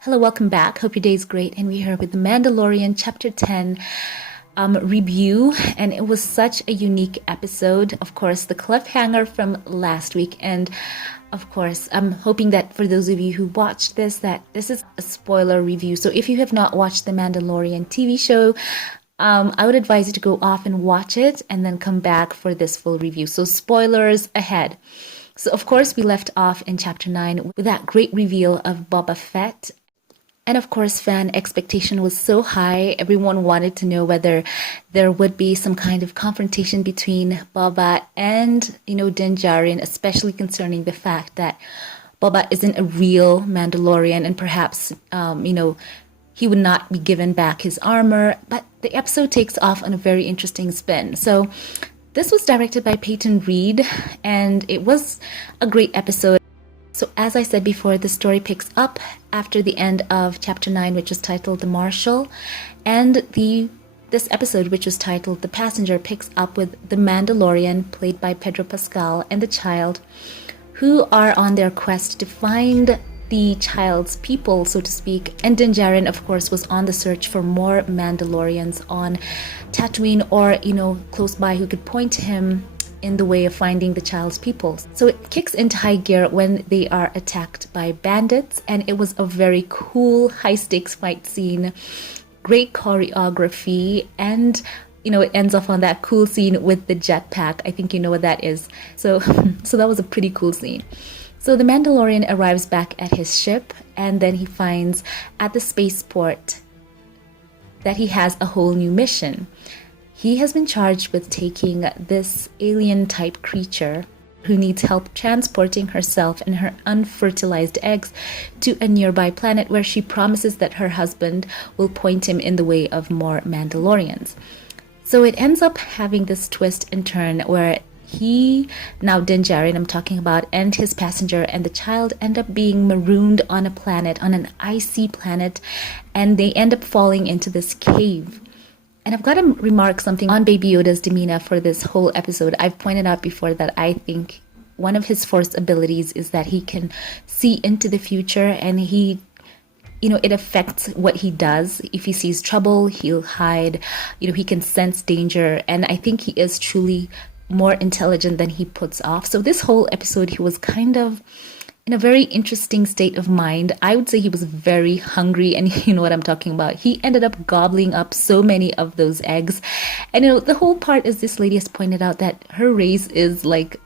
Hello, welcome back. Hope your day is great. And we're here with the Mandalorian Chapter 10 review. And it was such a unique episode. Of course, the cliffhanger from last week. And of course, I'm hoping that for those of you who watched this, that this is a spoiler review. So if you have not watched the Mandalorian TV show, I would advise you to go off and watch it and then come back for this full review. So spoilers ahead. So of course, we left off in Chapter 9 with that great reveal of Boba Fett. And of course, fan expectation was so high. Everyone wanted to know whether there would be some kind of confrontation between Boba and, Din Djarin, especially concerning the fact that Boba isn't a real Mandalorian and perhaps, he would not be given back his armor. But the episode takes off on a very interesting spin. So this was directed by Peyton Reed, and it was a great episode. So as I said before, the story picks up after the end of Chapter 9, which was titled The Marshal, and this episode, which was titled The Passenger, picks up with the Mandalorian, played by Pedro Pascal, and the child, who are on their quest to find the child's people, so to speak. And Din Djarin, of course, was on the search for more Mandalorians on Tatooine or, close by who could point him in the way of finding the child's people. So it kicks into high gear when they are attacked by bandits, and it was a very cool high-stakes fight scene, great choreography, and it ends off on that cool scene with the jetpack. I think you know what that is. So that was a pretty cool scene. So the Mandalorian arrives back at his ship, and then he finds at the spaceport that he has a whole new mission. He has been charged with taking this alien-type creature who needs help transporting herself and her unfertilized eggs to a nearby planet where she promises that her husband will point him in the way of more Mandalorians. So it ends up having this twist and turn where Din Djarin, I'm talking about, and his passenger and the child end up being marooned on a planet, on an icy planet, and they end up falling into this cave. And I've got to remark something on Baby Yoda's demeanor for this whole episode. I've pointed out before that I think one of his Force abilities is that he can see into the future, and it affects what he does. If he sees trouble, he'll hide. He can sense danger, and I think he is truly more intelligent than he puts off. So this whole episode, he was kind of in a very interesting state of mind. I would say he was very hungry, and you know what I'm talking about. He ended up gobbling up so many of those eggs. And the whole part is this lady has pointed out that her race is like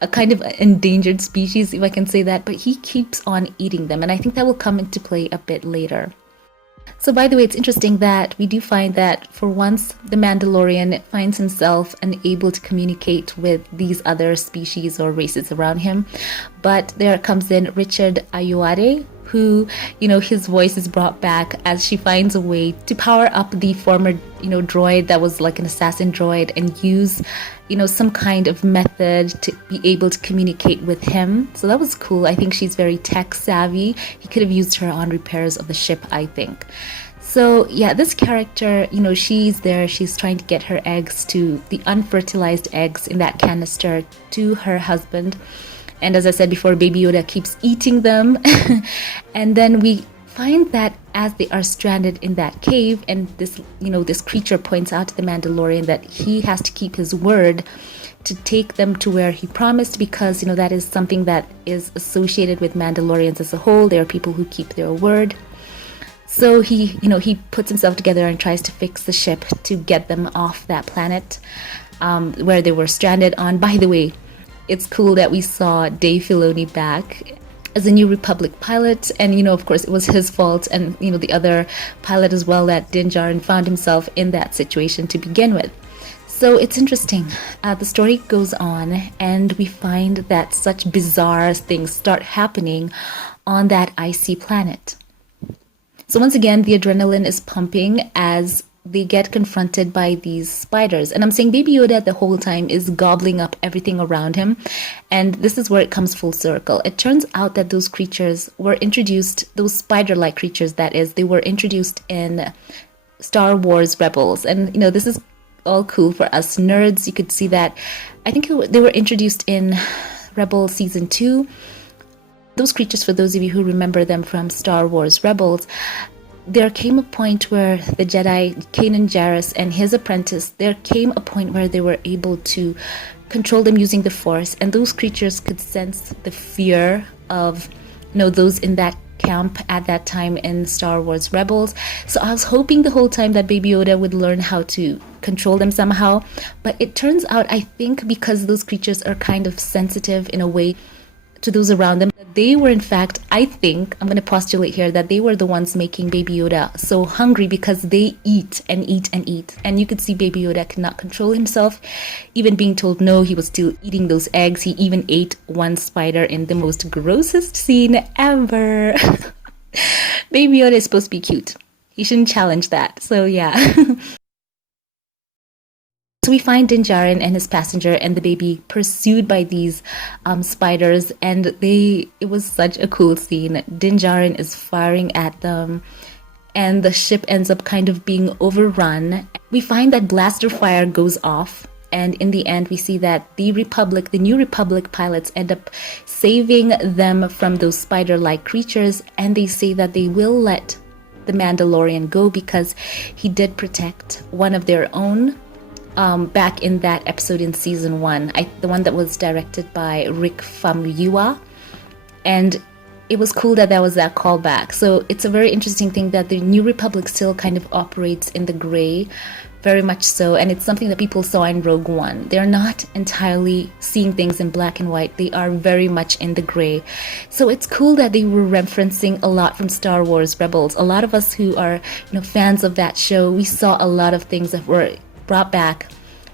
a kind of endangered species, if I can say that, but he keeps on eating them. And I think that will come into play a bit later. So by the way, it's interesting that we do find that for once the Mandalorian finds himself unable to communicate with these other species or races around him. But there comes in Richard Ayure, who, his voice is brought back as she finds a way to power up the former, droid that was like an assassin droid and use, some kind of method to be able to communicate with him. So that was cool. I think she's very tech savvy. He could have used her on repairs of the ship, I think. So yeah, this character, she's there. She's trying to get her eggs the unfertilized eggs in that canister to her husband. And as I said before, Baby Yoda keeps eating them. And then we find that as they are stranded in that cave, and this creature points out to the Mandalorian that he has to keep his word to take them to where he promised, because, that is something that is associated with Mandalorians as a whole. They are people who keep their word. So he puts himself together and tries to fix the ship to get them off that planet where they were stranded on. By the way, it's cool that we saw Dave Filoni back as a New Republic pilot, and of course it was his fault, and the other pilot as well, that Din Djarin found himself in that situation to begin with. So it's interesting. The story goes on, and we find that such bizarre things start happening on that icy planet. So once again, the adrenaline is pumping as they get confronted by these spiders. And I'm saying Baby Yoda the whole time is gobbling up everything around him. And this is where it comes full circle. It turns out that those creatures were introduced, those spider-like creatures, that is, they were introduced in Star Wars Rebels. And, this is all cool for us nerds. You could see that. I think they were introduced in Rebel Season 2. those creatures, for those of you who remember them from Star Wars Rebels, there came a point where the Jedi, Kanan Jarrus and his apprentice, there came a point where they were able to control them using the Force, and those creatures could sense the fear of, those in that camp at that time in Star Wars Rebels. So I was hoping the whole time that Baby Yoda would learn how to control them somehow, but it turns out, I think because those creatures are kind of sensitive in a way to those around them, that they were in fact, I think, I'm going to postulate here, that they were the ones making Baby Yoda so hungry, because they eat and eat and eat. And you could see Baby Yoda could not control himself, even being told no, he was still eating those eggs. He even ate one spider in the most grossest scene ever. Baby Yoda is supposed to be cute. He shouldn't challenge that. So yeah. So we find Din Djarin and his passenger and the baby pursued by these spiders, and it was such a cool scene. Din Djarin is firing at them, and the ship ends up kind of being overrun. We find that blaster fire goes off, and in the end we see that the New Republic pilots end up saving them from those spider-like creatures, and they say that they will let the Mandalorian go because he did protect one of their own. Back in that episode in season 1, the one that was directed by Rick Famuyiwa, and it was cool that was that callback. So it's a very interesting thing that the New Republic still kind of operates in the gray, very much so, and it's something that people saw in Rogue One. They're not entirely seeing things in black and white, they are very much in the gray. So it's cool that they were referencing a lot from Star Wars Rebels. A lot of us who are fans of that show, we saw a lot of things that were brought back.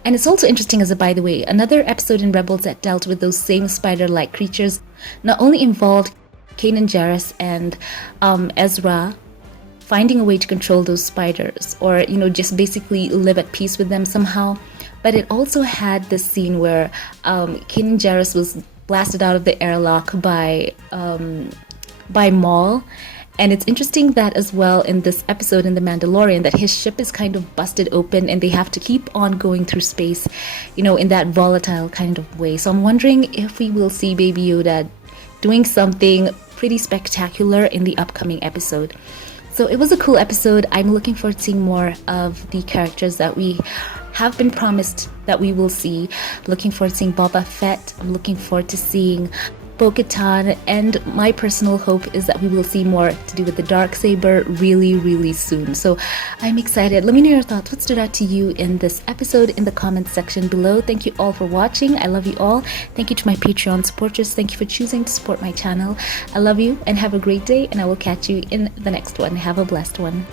And it's also interesting, as a by the way, another episode in Rebels that dealt with those same spider-like creatures not only involved Kanan Jarrus and Ezra finding a way to control those spiders, or just basically live at peace with them somehow, but it also had this scene where Kanan Jarrus was blasted out of the airlock by Maul. And it's interesting that as well in this episode in The Mandalorian, that his ship is kind of busted open and they have to keep on going through space, in that volatile kind of way. So I'm wondering if we will see Baby Yoda doing something pretty spectacular in the upcoming episode. So it was a cool episode. I'm looking forward to seeing more of the characters that we have been promised that we will see. Looking forward to seeing Boba Fett. I'm looking forward to seeing Bo-Katan, and my personal hope is that we will see more to do with the Darksaber really, really soon. So I'm excited. Let me know your thoughts. What stood out to you in this episode in the comments section below. Thank you all for watching. I love you all. Thank you to my Patreon supporters. Thank you for choosing to support my channel. I love you and have a great day, and I will catch you in the next one. Have a blessed one.